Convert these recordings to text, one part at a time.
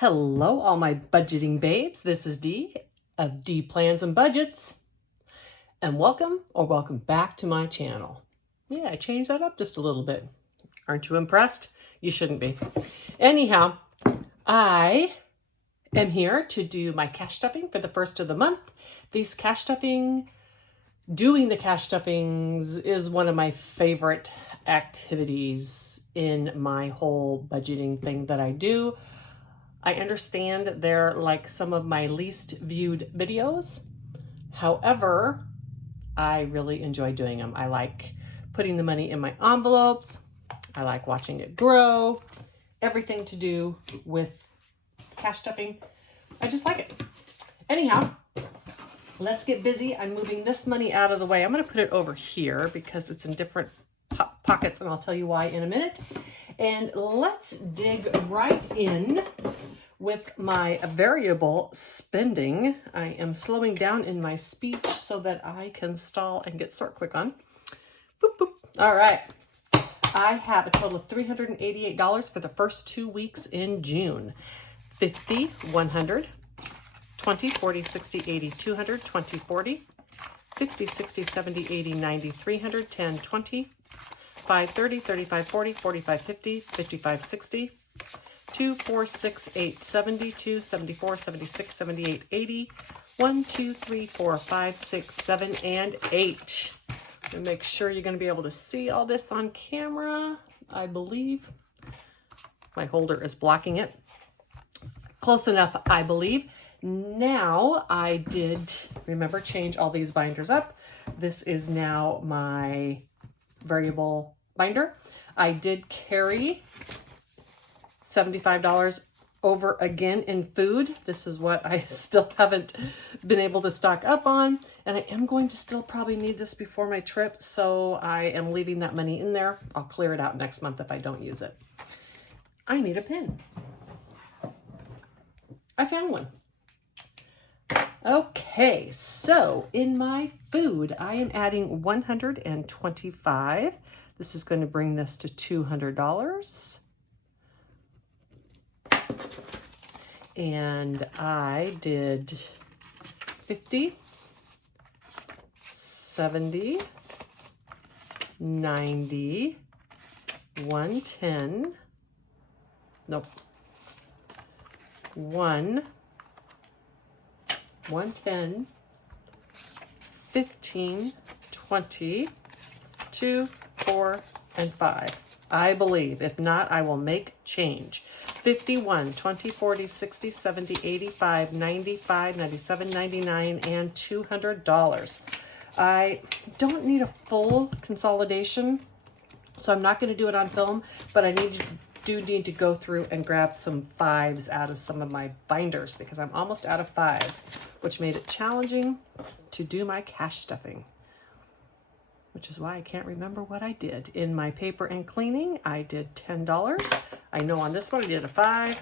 Hello, all my budgeting babes. This is Dee of D Plans and Budgets, and welcome back to my channel. Yeah, I changed that up just a little bit. Aren't you impressed? You shouldn't be. Anyhow, I am here to do my cash stuffing for the first of the month. Doing the cash stuffings is one of my favorite activities in my whole budgeting thing that I do. I understand they're like some of my least viewed videos. However, I really enjoy doing them. I like putting the money in my envelopes. I like watching it grow. Everything to do with cash stuffing. I just like it. Anyhow, let's get busy. I'm moving this money out of the way. I'm going to put it over here because it's in different pockets, and I'll tell you why in a minute. And let's dig right in with my variable spending. I am slowing down in my speech so that I can stall and get sort quick on. Boop, boop. All right. I have a total of $388 for the first 2 weeks in June. 50, 100, 20, 40, 60, 80, 200, 20, 40, 50, 60, 70, 80, 90, 300, 10, 20, 5, 30, 35, 40, 45, 50, 55, 60, 2, 4, 6, 8, 72, 74, 76, 78, 80, 1, 2, 3, 4, 5, 6, 7, and 8. And make sure you're going to be able to see all this on camera. I believe my holder is blocking it. Close enough, I believe. Now I did, remember, change all these binders up. This is now my variable binder. I did carry $75 over again in food. This is what I still haven't been able to stock up on, and I am going to still probably need this before my trip, so I am leaving that money in there. I'll clear it out next month if I don't use it. I need a pin. I found one. Okay, so in my food, I am adding 125. This is going to bring this to $200. And I did 50, 70, 90, 110, nope, 110, 15, 20, 2, 4, and 5. I believe. If not, I will make change. 51, 20, 40, 60, 70, 85, 95, 97, 99, and $200. I don't need a full consolidation, so I'm not going to do it on film, but I do need to go through and grab some 5s out of some of my binders because I'm almost out of 5s, which made it challenging to do my cash stuffing, which is why I can't remember what I did. In my paper and cleaning, I did $10. I know on this one I did a 5,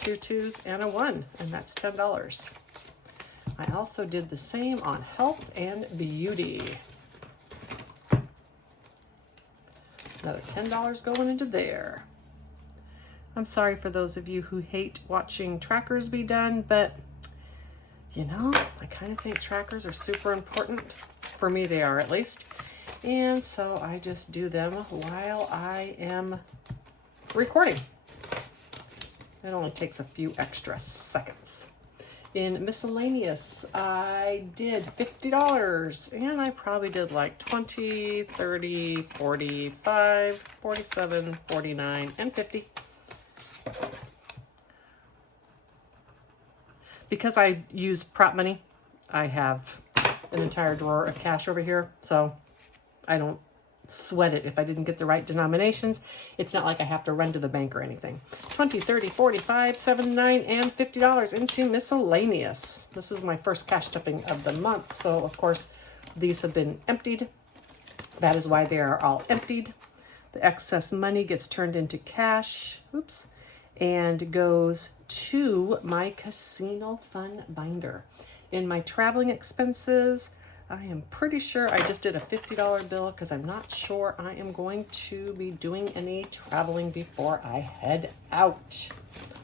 2 2s, and a 1, and that's $10. I also did the same on health and beauty. Another $10 going into there. I'm sorry for those of you who hate watching trackers be done, but you know, I kind of think trackers are super important. For me, they are at least. And so I just do them while I am recording. It only takes a few extra seconds. In miscellaneous, I did $50, and I probably did like 20, 30, 45, 47, 49, and 50. Because I use prop money, I have an entire drawer of cash over here, so I don't sweat it if I didn't get the right denominations. It's not like I have to run to the bank or anything. 20, 30, 45, 79, and $50 into miscellaneous. This is my first cash stuffing of the month, so of course these have been emptied. That is why they are all emptied. The excess money gets turned into cash, oops, and goes to my casino fun binder. In my traveling expenses, I am pretty sure I just did a $50 bill because I'm not sure I am going to be doing any traveling before I head out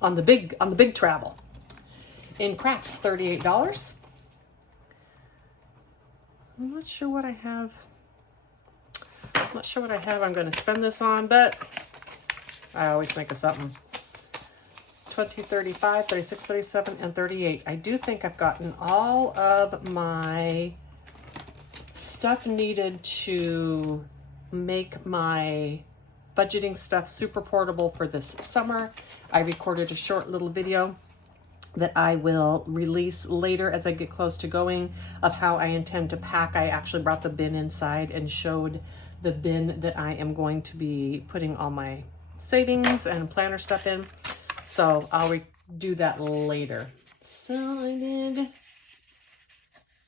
on the big travel. In crafts, $38. I'm not sure what I have. I'm not sure what I have I'm going to spend this on, but I always think of something. 20, 35, 36, 37, and 38. I do think I've gotten all of my stuff needed to make my budgeting stuff super portable for this summer. I recorded a short little video that I will release later as I get close to going of how I intend to pack. I actually brought the bin inside and showed the bin that I am going to be putting all my savings and planner stuff in. So I'll do that later. So I did,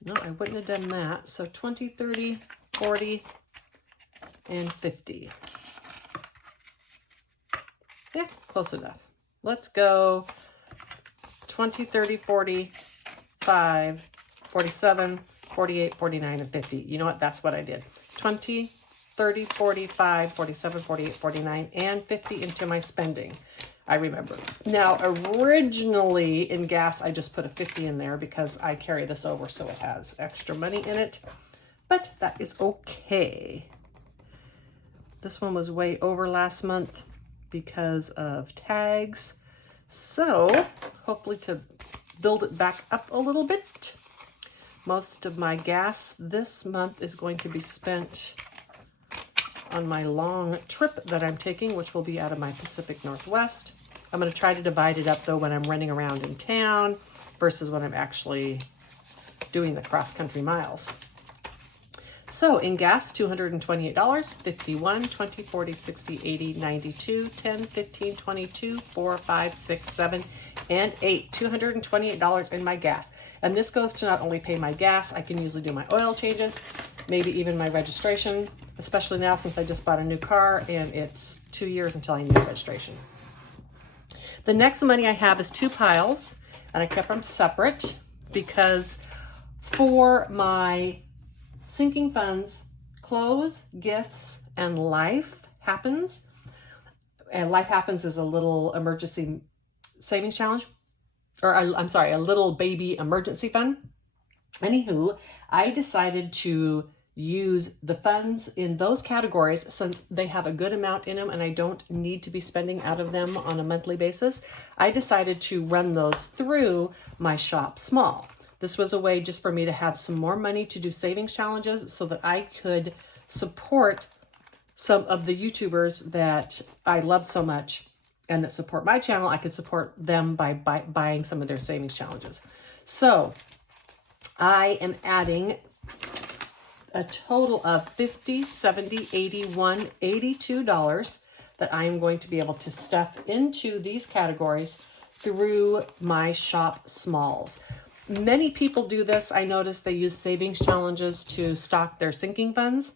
no, I wouldn't have done that. So 20, 30, 40, and 50. Yeah, close enough. Let's go 20, 30, 45, 47, 48, 49, and 50. You know what? That's what I did. 20, 30, 45, 47, 48, 49, and 50 into my spending. I remember. Now, originally in gas, I just put a 50 in there because I carry this over so it has extra money in it, but that is okay. This one was way over last month because of tags. So hopefully to build it back up a little bit. Most of my gas this month is going to be spent on my long trip that I'm taking, which will be out of my Pacific Northwest. I'm going to try to divide it up though when I'm running around in town versus when I'm actually doing the cross-country miles. So in gas, $228, 51, 20, 40, 60, 80, 92, 10, 15, 22, 4, 5, 6, 7, and 8. $228 in my gas. And this goes to not only pay my gas, I can usually do my oil changes, maybe even my registration, especially now since I just bought a new car and it's 2 years until I need registration. The next money I have is two piles, and I kept them separate because for my sinking funds, clothes, gifts, and life happens. And life happens is a little emergency savings challenge, or I'm sorry, a little baby emergency fund. Anywho, I decided to use the funds in those categories since they have a good amount in them and I don't need to be spending out of them on a monthly basis. I decided to run those through my shop small. This was a way just for me to have some more money to do savings challenges so that I could support some of the YouTubers that I love so much and that support my channel. I could support them by buying some of their savings challenges. So I am adding a total of $50, $70, $81, $82 that I am going to be able to stuff into these categories through my shop smalls. Many people do this. I noticed they use savings challenges to stock their sinking funds.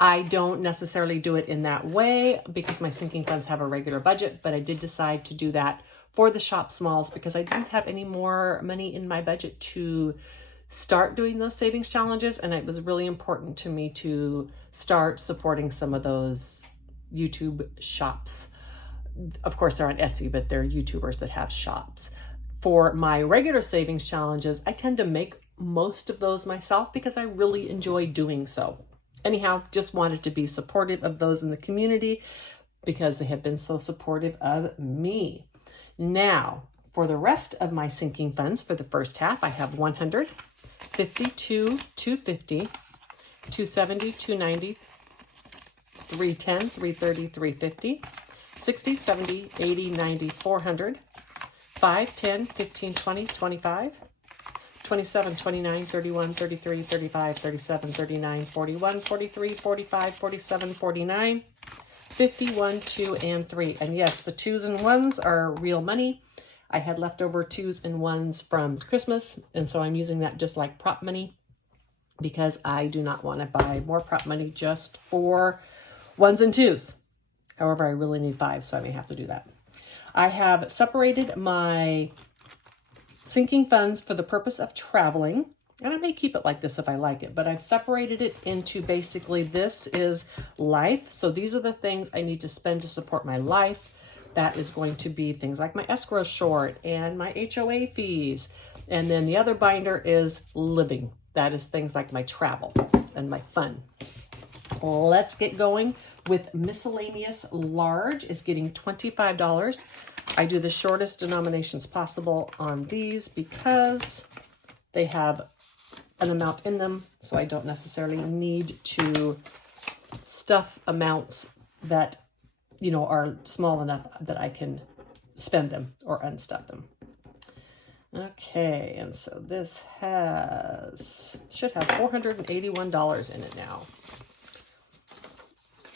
I don't necessarily do it in that way because my sinking funds have a regular budget, but I did decide to do that for the shop smalls because I didn't have any more money in my budget to start doing those savings challenges, and it was really important to me to start supporting some of those YouTube shops. Of course, they're on Etsy, but they're YouTubers that have shops. For my regular savings challenges, I tend to make most of those myself because I really enjoy doing so. Anyhow, just wanted to be supportive of those in the community because they have been so supportive of me. Now, for the rest of my sinking funds for the first half, I have 100, 52, 250, 270, 290, 310, 330, 350, 60, 70, 80, 90, 400, 5, 10, 15, 20, 25, 27, 29, 31, 33, 35, 37, 39, 41, 43, 45, 47, 49, 51, 2, and 3. And yes, the 2s and 1s are real money. I had leftover 2s and 1s from Christmas, and so I'm using that just like prop money because I do not want to buy more prop money just for 1s and 2s. However, I really need 5, so I may have to do that. I have separated my sinking funds for the purpose of traveling. And I may keep it like this if I like it, but I've separated it into basically this is life. So these are the things I need to spend to support my life. That is going to be things like my escrow short and my HOA fees. And then the other binder is living. That is things like my travel and my fun. Let's get going with miscellaneous large is getting $25. I do the shortest denominations possible on these because they have an amount in them, so I don't necessarily need to stuff amounts that, you know, are small enough that I can spend them or unstuff them. Okay, and so this should have $481 in it now.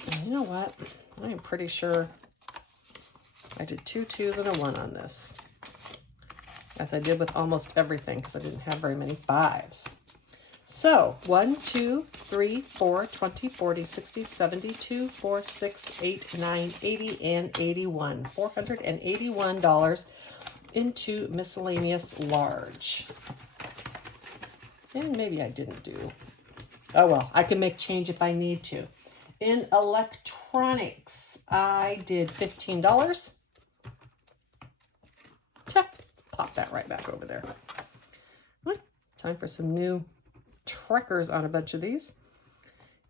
And you know what? I am pretty sure I did 2 2s and a 1 on this, as I did with almost everything because I didn't have very many 5s. So 1, 2, 3, 4, 20, 40, 60, 70, 2, 4, 6, 8, 9, 80, and 81. $481 into miscellaneous large. And maybe I didn't do. Oh well, I can make change if I need to. In electronics, I did $15. Pop that right back over there. Time for some new trackers on a bunch of these.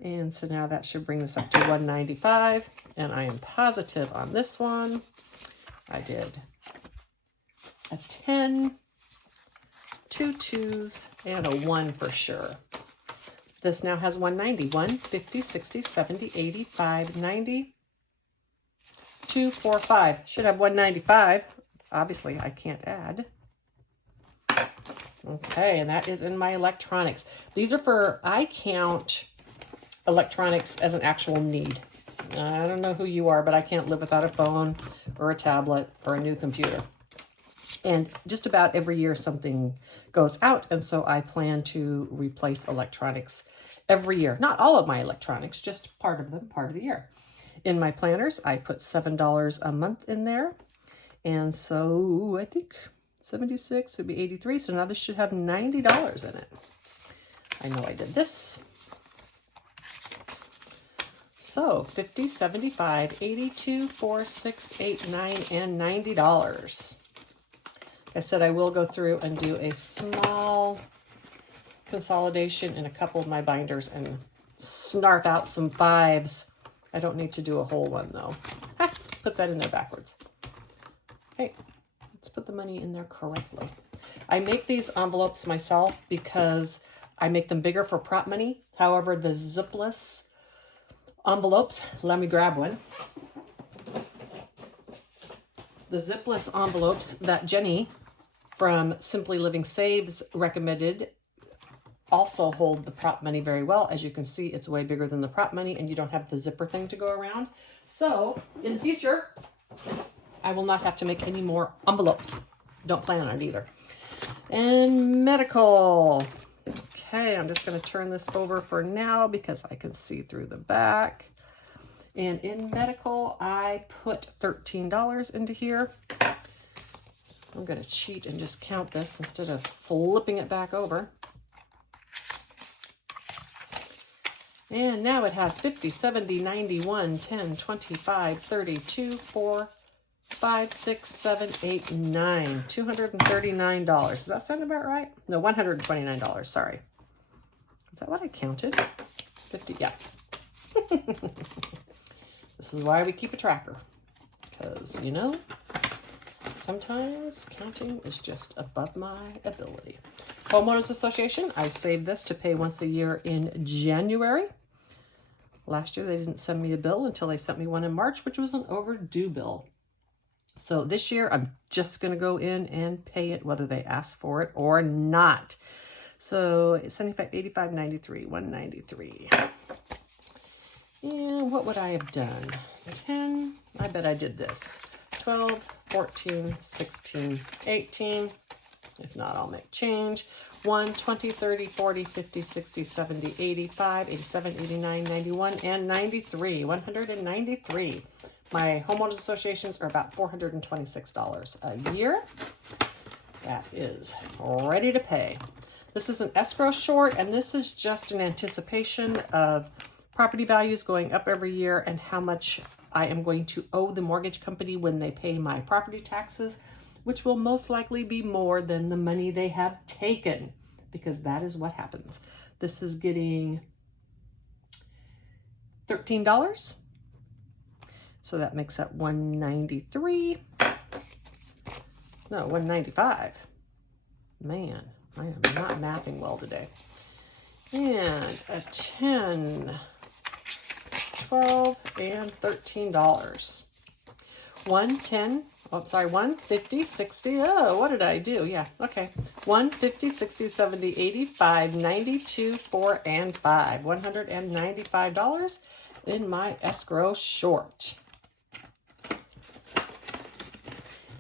And so now that should bring this up to $195. And I am positive on this one, I did a 10, 2 2s, and a 1 for sure. This now has 190, 1, 50, 60, 70, 85, 90, 2, 4, 5. Should have 195. Obviously, I can't add. Okay, and that is in my electronics. These are for, I count electronics as an actual need. I don't know who you are, but I can't live without a phone or a tablet or a new computer. And just about every year something goes out, and so I plan to replace electronics every year. Not all of my electronics, just part of them, part of the year. In my planners, I put $7 a month in there. And so I think 76 would be 83. So now this should have $90 in it. I know I did this. So 50, 75, 82, 4, 6, 8, 9, and $90. I said I will go through and do a small consolidation in a couple of my binders and snarf out some 5s. I don't need to do a whole one though. Put that in there backwards. Hey, let's put the money in there correctly. I make these envelopes myself because I make them bigger for prop money. However, the zipless envelopes, let me grab one. The zipless envelopes that Jenny from Simply Living Saves recommended also hold the prop money very well. As you can see, it's way bigger than the prop money and you don't have the zipper thing to go around. So in the future, I will not have to make any more envelopes. Don't plan on it either. And medical. Okay, I'm just going to turn this over for now because I can see through the back. And in medical, I put $13 into here. I'm going to cheat and just count this instead of flipping it back over. And now it has 50, 70, 90, 1, 10, 25, 32, 4, 5, 6, 7, 8, 9. $239. Does that sound about right? No, $129. Sorry. Is that what I counted? 50, yeah. This is why we keep a tracker. Because, you know, sometimes counting is just above my ability. Homeowners Association, I saved this to pay once a year in January. Last year, they didn't send me a bill until they sent me one in March, which was an overdue bill. So this year, I'm just going to go in and pay it, whether they ask for it or not. So 75, 85, 93, 193. And what would I have done? 10, I bet I did this. 12, 14, 16, 18. If not, I'll make change. 1, 20, 30, 40, 50, 60, 70, 85, 87, 89, 91, and 93. 193. My homeowners associations are about $426 a year. That is ready to pay. This is an escrow short, and this is just an anticipation of property values going up every year and how much I am going to owe the mortgage company when they pay my property taxes, which will most likely be more than the money they have taken, because that is what happens. This is getting $13. So that makes that $193. No, $195. Man, I am not mathing well today. And a 10, 12, and $13. 110, oh, sorry, 150, 60. Oh, what did I do? Yeah, okay. 150, 60, 70, 85, 92, 4, and 5. $195 in my escrow short.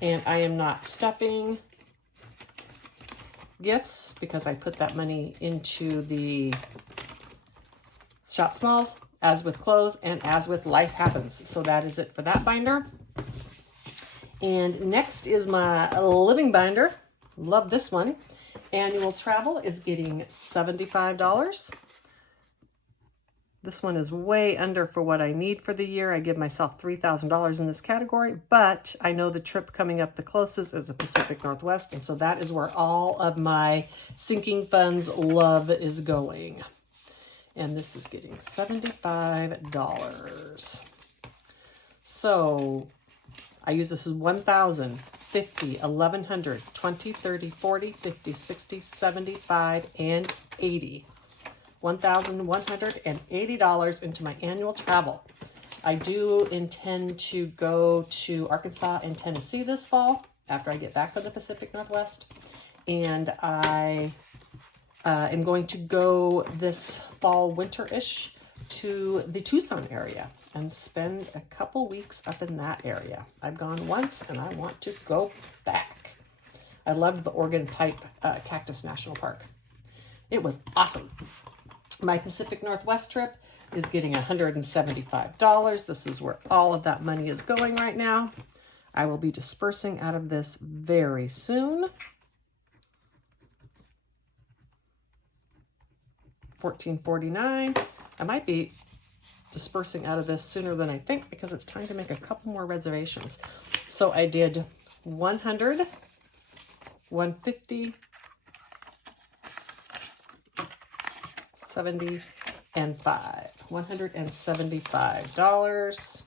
And I am not stuffing gifts because I put that money into the shop smalls, as with clothes and as with life happens. So that is it for that binder. And next is my living binder. Love this one. Annual travel is getting $75. This one is way under for what I need for the year. I give myself $3,000 in this category, but I know the trip coming up the closest is the Pacific Northwest, and so that is where all of my sinking funds love is going. And this is getting $75. So I use this as 1,000, 50, 1,100, 20, 30, 40, 50, 60, 75, and 80. $1,180 into my annual travel. I do intend to go to Arkansas and Tennessee this fall after I get back from the Pacific Northwest. And I am going to go this fall, winter-ish, to the Tucson area and spend a couple weeks up in that area. I've gone once and I want to go back. I loved the Oregon Pipe Cactus National Park. It was awesome. My Pacific Northwest trip is getting $175. This is where all of that money is going right now. I will be dispersing out of this very soon. $14.49. I might be dispersing out of this sooner than I think because it's time to make a couple more reservations. So I did 100, 150, 70, and 5. $175.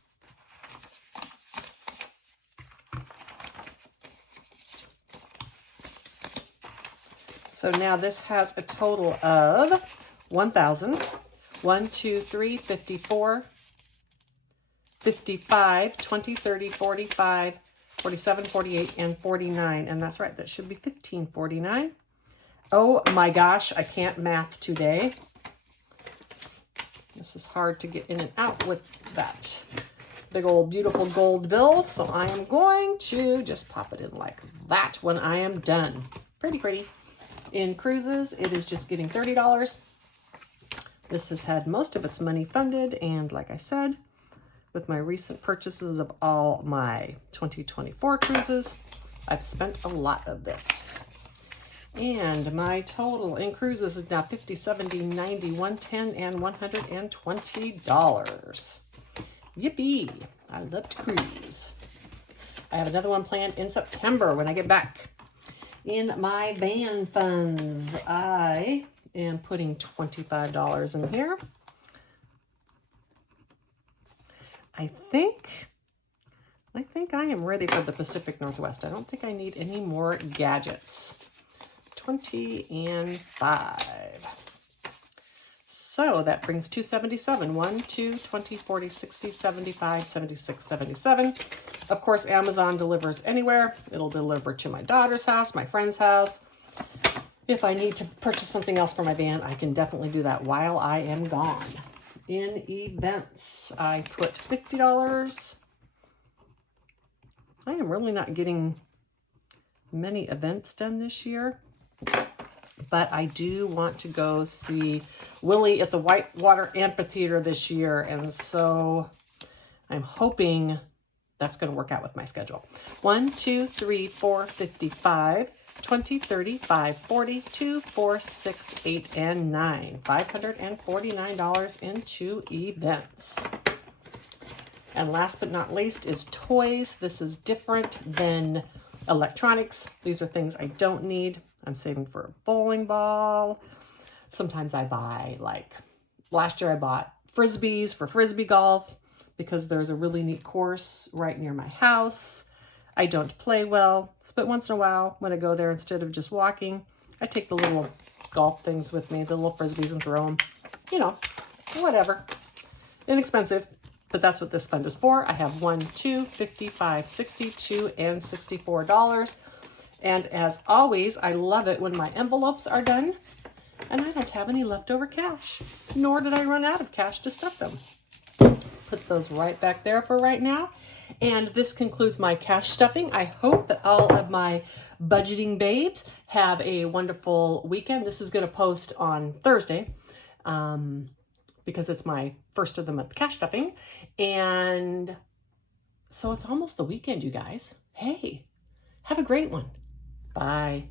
So now this has a total of 1,000. 1, 2, 3, 54, 55, 20, 30, 45, 47, 48, and 49. And that's right, that should be $15.49. Oh my gosh, I can't math today. This is hard to get in and out with that big old beautiful gold bill. So I am going to just pop it in like that when I am done. Pretty pretty. In cruises, it is just getting $30. This has had most of its money funded, and like I said, with my recent purchases of all my 2024 cruises, I've spent a lot of this. And my total in cruises is now $50, $70, $90, $110, and $120. Yippee! I love to cruise. I have another one planned in September when I get back. In my van funds, I am putting $25 in here. I think I am ready for the Pacific Northwest. I don't think I need any more gadgets. 20 and 5. So that brings 277. 1, 2, 20, 40, 60, 75, 76, 77. Of course, Amazon delivers anywhere. It'll deliver to my daughter's house, my friend's house. If I need to purchase something else for my van, I can definitely do that while I am gone. In events, I put $50. I am really not getting many events done this year, but I do want to go see Willie at the Whitewater Amphitheater this year, and so I'm hoping that's going to work out with my schedule. 1, 2, 3, 4, 55, 20, 30, 5, 40, 2, 4, 6, 8, and 9. $549 into events. And last but not least is toys. This is different than electronics. These are things I don't need. I'm saving for a bowling ball. Sometimes I buy, like, last year I bought Frisbees for Frisbee golf because there's a really neat course right near my house. I don't play well, but once in a while when I go there, instead of just walking, I take the little golf things with me, the little Frisbees, and throw them, you know, whatever. Inexpensive, but that's what this fund is for. I have 1, 2, 55, 62, and $64. And as always, I love it when my envelopes are done and I don't have any leftover cash, nor did I run out of cash to stuff them. Put those right back there for right now. And this concludes my cash stuffing. I hope that all of my budgeting babes have a wonderful weekend. This is going to post on Thursday because it's my first of the month cash stuffing. And so it's almost the weekend, you guys. Hey, have a great one. Bye.